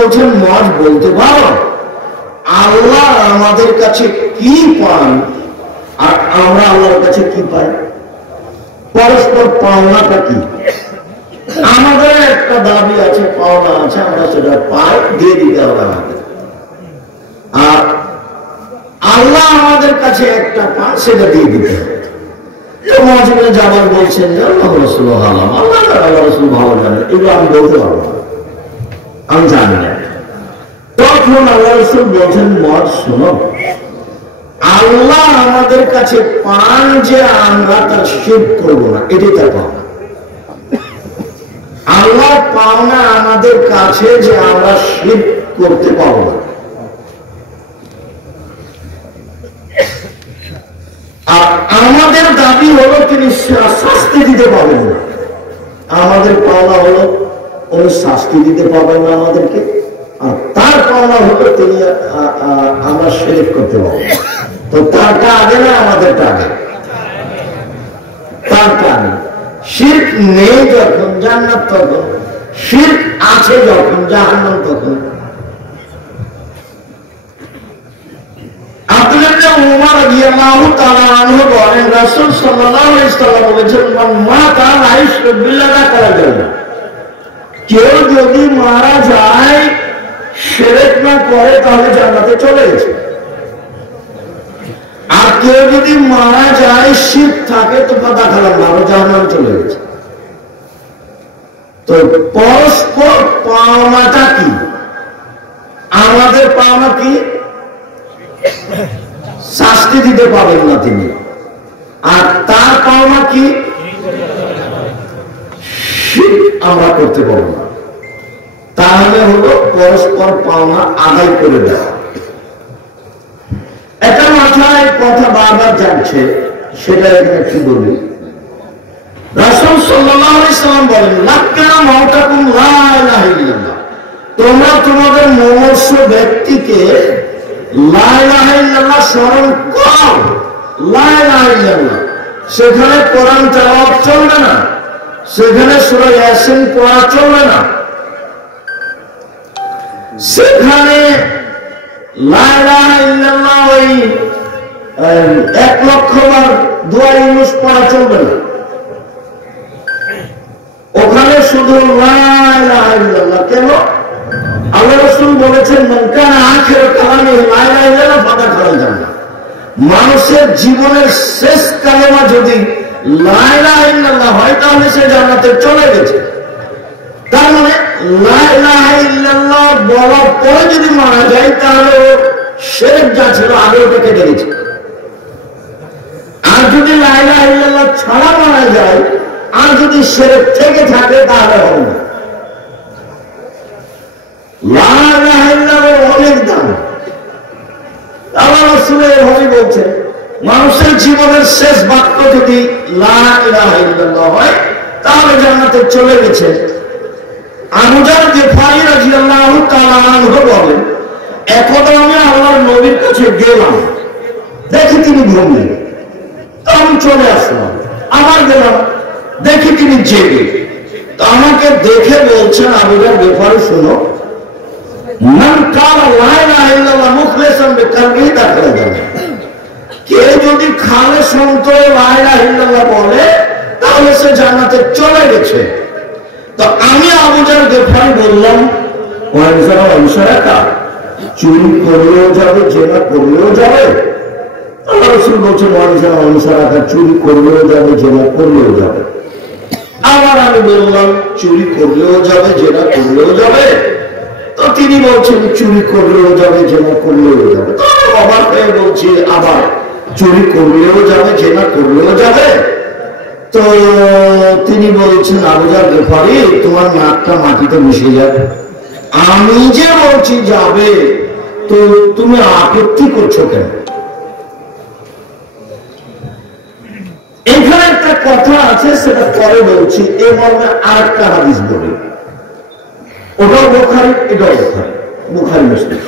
বলছেন মজ বলতে পারো আল্লাহ আমাদের কাছে কি পান আর আমরা আল্লাহর কাছে কি পাই? পরস্পর পাওনাটা কি? আমাদের একটা দাবি আছে, পাওনা আছে, আমরা সেটা পাই, দিয়ে দিতে হবে আমাদের। আর আল্লাহ আমাদের কাছে একটা পান, সেটা দিয়ে দিতে হবে। মহাজিবুল জাবাল বলছেন যে আল্লাহ রাসূল আলাম, আল্লাহ রাসূল ভালো জানেন, এগুলো আমি বলতে পারবো না, আমি জানি না। তখন আল্লাহ রাসূল বলছেন মজ শোনো, আল্লাহ আমাদের কাছে পান যে আমরা তার শিরক করবো না, এটাই তার পাওনা। আল্লাহ পাওনা আমাদের কাছে যে আমরা শিরক করতে পারবো না। আর আমাদের দাবি হলো তিনি শাস্তি দিতে পারবেন না। আমাদের পাওনা হলো উনি শাস্তি দিতে পারবেন না আমাদেরকে, আর তার পাওনা হলো তিনি আমরা শিরক করতে পারবো। তো তারটা আগে না আমাদেরটা আগে? তারটা আগে। শিরক নেই যখন জান্নাত তখন, শিরক আছে যখন জাহান্নাম তখন। আব্দুল্লাহ ইবনে উমর রাদিয়াল্লাহু তাআলা আনহু বলেন রাসূল সাল্লাল্লাহু আলাইহি ওয়াসাল্লাম বলেছেন মান মাতা লা ইশরিক বিল্লাহি করা যায় না। কেউ যদি মারা যায় শিরক না করে তাহলে জান্নাতে চলে গেছে। আর কেউ যদি মারা যায় শিরক থাকে তো ফাদা খালাম না, জাহান্নামে চলে গেছে। তো পরস্পর পাওনাটা কি? আমাদের পাওনা কি? শাস্তি দিতে পারবেন না তিনি, আর তার পাওনা কি? আমরা করতে পারবো না। তাহলে হলো পরস্পর পাওনা আদায় করে দেওয়া। একটা মাথায় কথা বারবার যাচ্ছে, সেটা এখানে কি বলি। রাসূল সাল্লাল্লাহু আলাইহি ওয়াসাল্লাম বলেন লাক্কানা মাউতাকুম লা ইলাহা ইল্লাল্লাহ, তোমরা তোমাদের মনুষ্য ব্যক্তিকে লা ইলাহা ইল্লাল্লাহ স্মরণ করো। লা ইলাহা ইল্লাল্লাহ, সেখানে কোরআন তেলাওয়াত চলবে না, সেখানে সূরা ইয়াসিন পড়া চলবে না, সেখানে লা ইলাহা ইল্লাল্লাহ ওই 1 লক্ষ বার দোয়া ইউনুস পড়া চলবে না। ওখানে শুধু লা ইলাহা ইল্লাল্লাহ। কেন? আল্লাহ রাসূল বলেছেন মান কানা আখিরু কালামি লা ইলাহা ইল্লাল্লাহ ফাকাদ খারাল জান্নাহ। মানুষের জীবনের শেষ কালেমা যদি লা ইলাহা ইল্লাল্লাহ হয় তাহলে সে জান্নাতে চলে গেছে। তার মানে লা ইলাহা ইল্লাল্লাহ বলার পরে যদি মারা যায় তাহলে শিরক যা ছিল আগে ওটা কেটে গেছে। আর যদি লা ইলাহা ইল্লাল্লাহ ছাড়া মারা যায় আর যদি শিরক থেকে থাকে তাহলে হবে না। লা ইলাহা ইল্লাল্লাহ অনেক দাম। আল্লাহ রাসূল এভাবে বলছেন মানুষের জীবনের শেষ বাক্য যদি লা ইলাহা ইল্লাল্লাহ হয় তাহলে জান্নাতে চলে গেছে। আবু যার গিফারী রাদিয়াল্লাহু তাআলা আনহু বলেন একদা আমি আল্লাহর নবীর কাছে গেলাম, দেখি তিনি ঘুমিয়ে, তো আমি চলে আসলাম, আবার গেলাম, দেখি তিনি জেগে। তো আমাকে দেখে বলছেন আবু যার গিফারী শোনো, মান কালা লা ইলাহা ইল্লাল্লাহ মুখলিসান বিকলবিহি দাখালা জান্নাহ, কে যদি খালেস অন্তরে লা ইলাহা ইল্লাল্লাহ বলে তাহলে সে জান্নাতে চলে গেছে। তো আমি আবু যার গিফারী বললাম চুরি করলেও যাবে, জেনা করলেও যাবে? আল্লাহ রাসূল বলছেন চুরি করলেও যাবে, জেনা করলেও যাবে। আবার আমি বললাম চুরি করলেও যাবে, জেনা করলেও যাবে? তো তিনি বলছেন চুরি করলেও যাবে, জেনা করলেও যাবে। তো অবাক হয়ে বলছি আবার চুরি করলেও যাবে, জেনা করলেও যাবে? তো তিনি বলছেন আবু যার গিফারী তোমার নাকটা মাটিতে মিশে যাবে। আমি যে বলছি যাবে, তো তুমি আপত্তি করছো কেন? এখানে একটা কথা আছে, সেটা পরে বলছি। এই মর্মে আরেকটা হাদিস বলি, ওটাও বুখারী, এটাও বুখারী, বুখারী মুসলিম।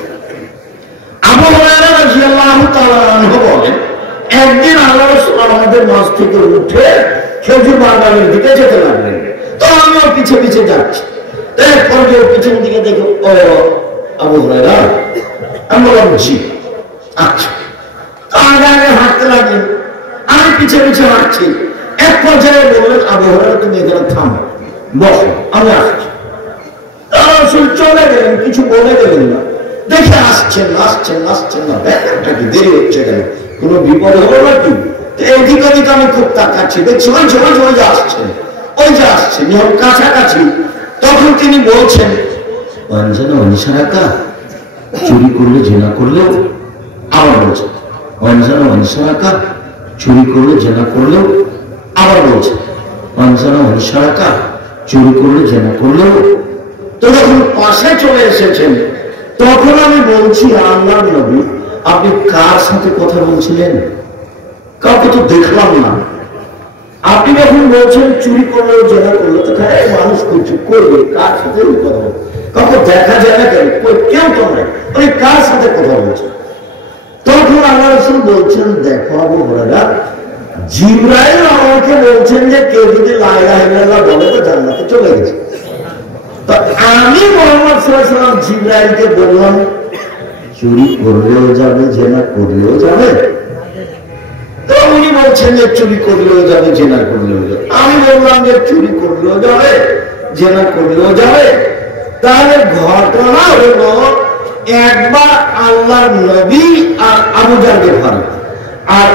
আবু হুরায়রা রাদিয়াল্লাহু তাআলা আনহু বলেন একদিন আল্লাহ রাসূল আমাদের মাঝ থেকে উঠে খেজুর বাগানের দিকে যেতে লাগলেন। তো আমিও পিছে পিছে যাচ্ছি। এরপর যে পিছন দিকে দেখো ও আবু হুরায়রা, আমি বললাম জি। আচ্ছা, তো আগে আগে হাঁটতে লাগলেন, আমি পিছে পিছে হাঁটছি। এক পর্যায়ে বললেন, আবু হুরায়রা তুমি এখানে থামো, বসো, আমি আসছি। রাসূল চলে গেলেন, কিছু বলে গেলেন না। দেখে আসছেন না, ব্যাপারটা কি দেরি হচ্ছে কেন, কোনো বিপদ হলো নাকি? এদিক ওদিক আমি খুব তাকাচ্ছি, দেখছি ওই যে আসছেন, যখন কাছাকাছি তখন তিনি বলছেন, অঞ্জনা অনিসারাকা, চুরি করলে জেনা করলেও, আবার বলছেন অঞ্জনা অনিসারাকা, চুরি করলে জেনা করলেও, আবার বলছেন অঞ্জনা অনিসারাকা, চুরি করলে জেনা করলেও। তো যখন পাশে চলে এসেছেন তখন আমি বলছি, আল্লাহর নবী আপনি কার সাথে কথা বলছিলেন? কাউকে তো দেখলাম না। আপনি যখন বলছেন চুরি করলেও জেনা করলো, তো মানুষ কিছু করবে, কার সাথে কথা বলবে? কাউকে দেখা যায় না কেন? কেউ তো নাই, মানে কার সাথে কথা বলছে? তখন আল্লাহ রাসূল বলছেন, দেখো আবু হুরায়রা, জিবরাইল আমাকে বলছেন যে কেউ যদি লা ইলাহা ইল্লাল্লাহ বলে তো জান্নাতে চলে গেছে। তো আমি মুহাম্মদ সাল্লাল্লাহু আলাইহি ওয়াসাল্লাম জিবরাইলকে বললাম, চুরি করলেও যাবে, জেনা করলেও যাবে? তো উনি বলছেন যে চুরি করলেও যাবে, জেনা করলেও যাবে। আমি বললাম যে চুরি করলেও যাবে, জেনা করলেও যাবে। তাহলে ঘটনা হলো, একবার আল্লাহর নবী আর আবু জাহল আর